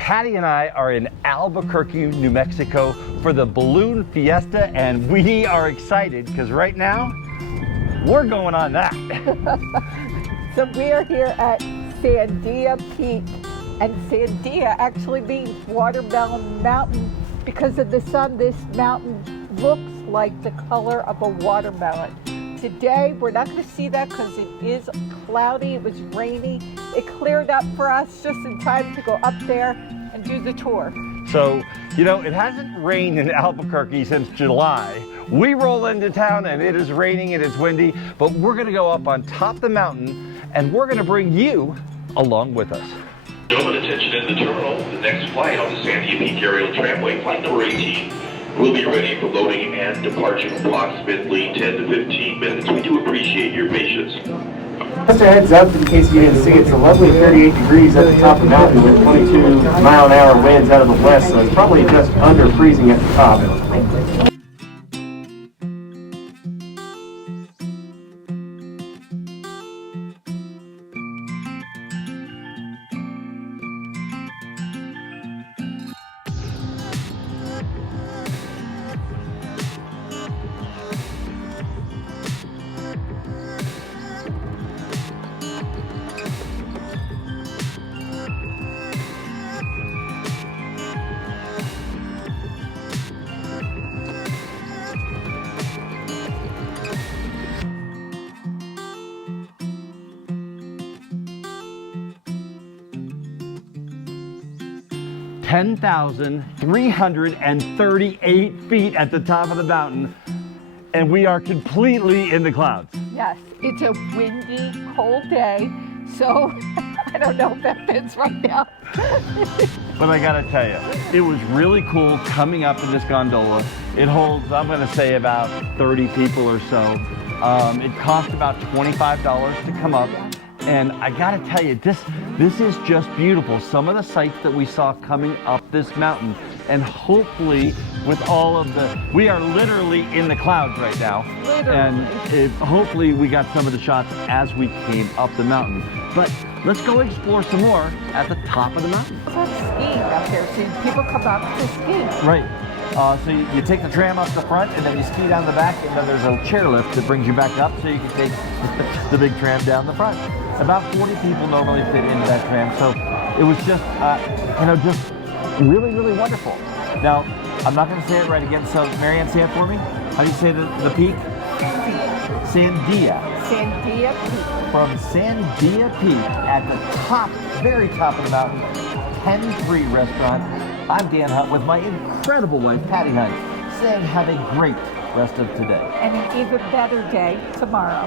Patti and I are in Albuquerque, New Mexico for the Balloon Fiesta, and we are excited because right now we're going on that. So we are here at Sandia Peak, and Sandia actually means watermelon mountain because of the sun. This mountain looks like the color of a watermelon. Today we're not going to see that because it is cloudy, it was rainy. It cleared up for us just in time to go up there and do the tour. So, you know, it hasn't rained in Albuquerque since July. We roll into town and it is raining and it's windy, but we're going to go up on top of the mountain and we're going to bring you along with us. Gentlemen, attention in the terminal. The next flight on the Sandia Peak Aerial Tramway, flight number 18, will be ready for loading and departure in approximately 10 to 15 minutes. We do appreciate your patience. Just a heads up, in case you didn't see, it's a lovely 38 degrees at the top of the mountain with 22-mile-an-hour winds out of the west, so it's probably just under freezing at the top. 10,338 feet at the top of the mountain, and we are completely in the clouds. Yes, it's a windy, cold day, so I don't know if that fits right now. But I gotta tell you, it was really cool coming up in this gondola. It holds, I'm gonna say, about 30 people or so. It cost about $25 to come up. And I gotta tell you, this is just beautiful. Some of the sights that we saw coming up this mountain, and hopefully with all of we are literally in the clouds right now. Literally. And hopefully we got some of the shots as we came up the mountain. But let's go explore some more at the top of the mountain. It's like skiing up there, so people come up to ski. Right. So you take the tram up the front and then you ski down the back, and then there's a chairlift that brings you back up so you can take the big tram down the front. About 40 people normally fit into that tram, so it was just, just really, really wonderful. Now, I'm not going to say it right again, so Marianne, say it for me. How do you say the peak? Sandia. Sandia Peak. From Sandia Peak at the top, very top of the mountain, 10-3 restaurant. I'm Dan Hunt with my incredible wife, Patti Hunt, saying have a great rest of today. And an even better day tomorrow.